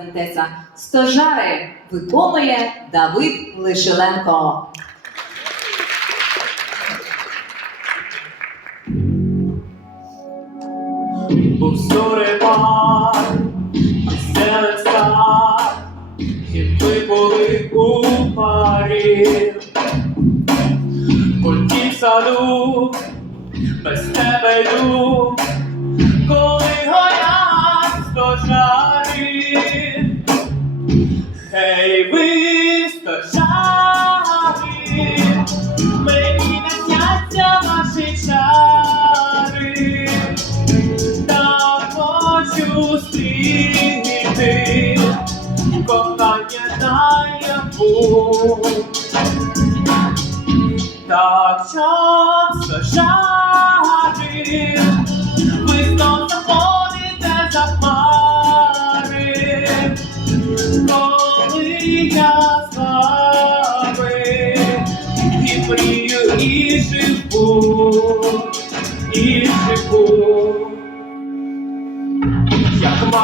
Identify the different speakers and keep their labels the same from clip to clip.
Speaker 1: Антеса Стожари виконує Давид Лишеленко.
Speaker 2: І ми були у парі. Потім саду, без тебе йду, Гей, ви стожарі, мені не сняться ваші чари. Так часто жари,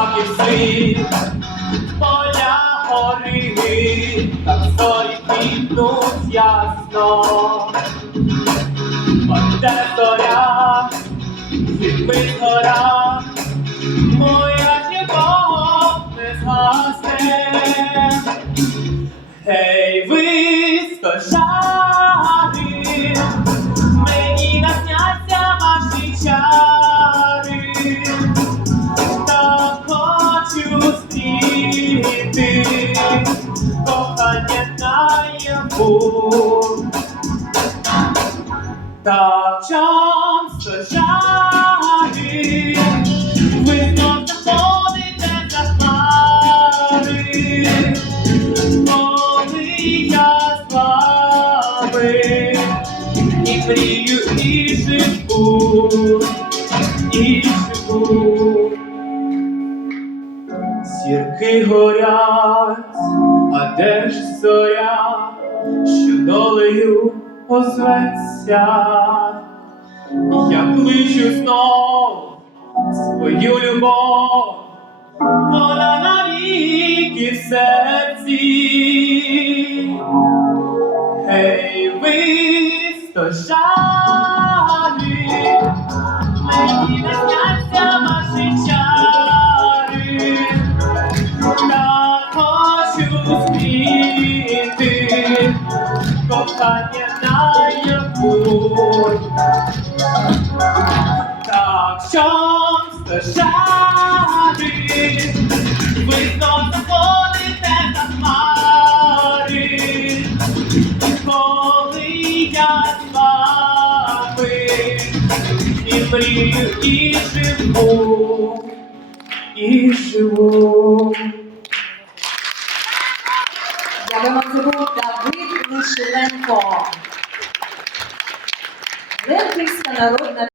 Speaker 2: Маків світ, поля гори, зорі квітнуть ясно. Оте зоря, світми гора, моя любов не згасне. Гей, наяву. Так часто жарі, ви знов за хмари, коли я з і мрію, і живу. Зірки горять, а де ж зоря, що долею озветься, я кличу знов свою любов, вона навіки в серці. Гей, ви стожарі, кохання наяву. Так часто жари, ви знов заходите за хмари, коли я з вами і мрію, і живу, і живу.
Speaker 1: Дякуємо, це був Давид Мишеленко. Лемківська народна